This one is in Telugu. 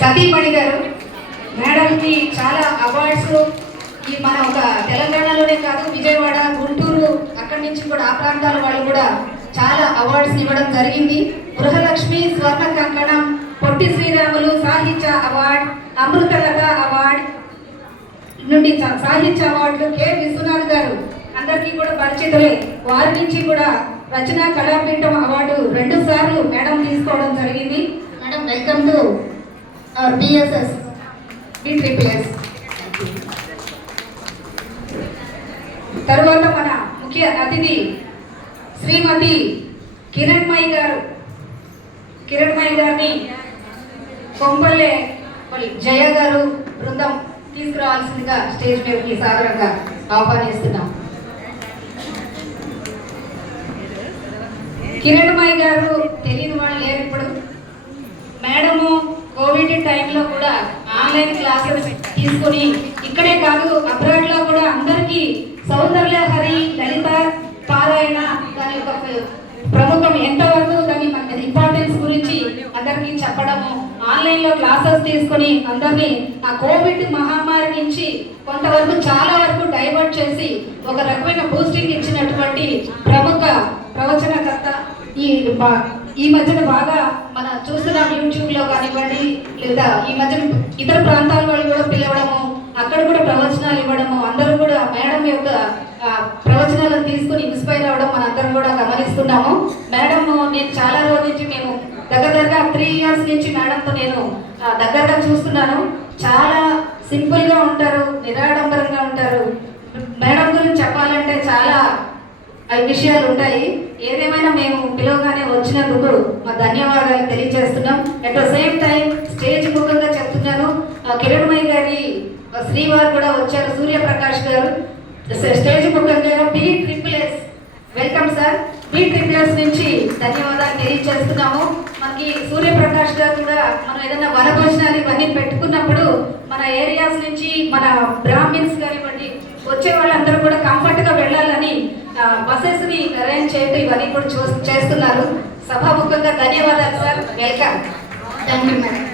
సతీమణి గారు మేడంకి చాలా అవార్డ్స్ ఈ మన ఒక తెలంగాణలోనే కాదు విజయవాడ గుంటూరు అక్కడి నుంచి కూడా ఆ ప్రాంతాల వాళ్ళు కూడా చాలా అవార్డ్స్ ఇవ్వడం జరిగింది. గృహలక్ష్మి స్వర్ణ కంకణం పొట్టి శ్రీరాములు సాహిత్య అవార్డ్ అమృతలత అవార్డ్ నుండి సాహిత్య అవార్డులు కె. విశ్వనాథ్ గారు. అందరికీ కూడా పరిచితులే వారి నుంచి కూడా రచనా కళాపీఠం అవార్డు రెండు సార్లు మేడం తీసుకోవడం జరిగింది. Madam welcome to our BSS? BSSS. తరువాత మన ముఖ్య అతిథి శ్రీమతి కిరణ్మయి గారు కిరణ్మయి గారిని కొంపల్లె జయ గారు బృందం తీసుకురావాల్సిందిగా స్టేజ్ మీదకి సాధారణంగా ఆహ్వానిస్తున్నాం కిరణ్మయి గారు తెలియని వాళ్ళు లేరు ఇప్పుడు మేడము కోవిడ్ టైంలో కూడా ఆన్లైన్ క్లాసెస్ తీసుకొని ఇక్కడే కాదు అబ్రాడ్లో కూడా అందరికీ సౌందర్య హరి లలిత పారాయణ దాని యొక్క ప్రముఖం ఎంతవరకు దాని ఇంపార్టెన్స్ గురించి అందరికీ చెప్పడము. ఆన్లైన్లో క్లాసెస్ తీసుకొని అందరినీ ఆ కోవిడ్ మహమ్మారి నుంచి కొంతవరకు చాలా వరకు డైవర్ట్ చేసి ఒక రకమైన బూస్టింగ్ ఇచ్చినటువంటి ప్రముఖ ప్రవచనకర్త ఈ ఈ మధ్యన బాగా మన చూస్తున్నాం యూట్యూబ్లో కానివ్వండి లేదా ఈ మధ్యన ఇతర ప్రాంతాల వాళ్ళు కూడా పిలవడము అక్కడ కూడా ప్రవచనాలు ఇవ్వడము అందరూ కూడా మేడం యొక్క ప్రవచనాలను తీసుకుని ఇన్స్పైర్ అవ్వడం మన అందరం కూడా గమనిస్తున్నాము. మేడం నేను చాలా రోజుల నుంచి మేము దగ్గర దగ్గర త్రీ ఇయర్స్ నుంచి మేడంతో నేను దగ్గరగా చూస్తున్నాను. చాలా సింపుల్గా ఉంటారు నిరాడంబరంగా ఉంటారు. మేడం గురించి చెప్పాలంటే చాలా అవి విషయాలు ఉంటాయి. ఏదేమైనా మేము పిలవగానే వచ్చినందుకు మా ధన్యవాదాలు తెలియజేస్తున్నాం. At the same time stage ముఖంగా చెప్తున్నాను. ఆ కిరణ్మయ్య గారి శ్రీవారు కూడా వచ్చారు సూర్యప్రకాష్ గారు. స్టేజ్ ముఖంగా B triple welcome sir B triple S నుంచి ధన్యవాదాలు తెలియజేస్తున్నాము. మనకి సూర్యప్రకాష్ గారు కూడా మనం ఏదైనా వనభోజనాలు ఇవన్నీ పెట్టుకున్నప్పుడు మన ఏరియాస్ నుంచి మన బ్రాహ్మిన్స్ కానివ్వండి వచ్చే వెళ్ళాలని బసెస్ని అరేంజ్ చేయటం ఇవన్నీ కూడా చూ- చేస్తున్నారు. సభాముఖంగా ధన్యవాదాలు sir. Welcome. Thank you madam.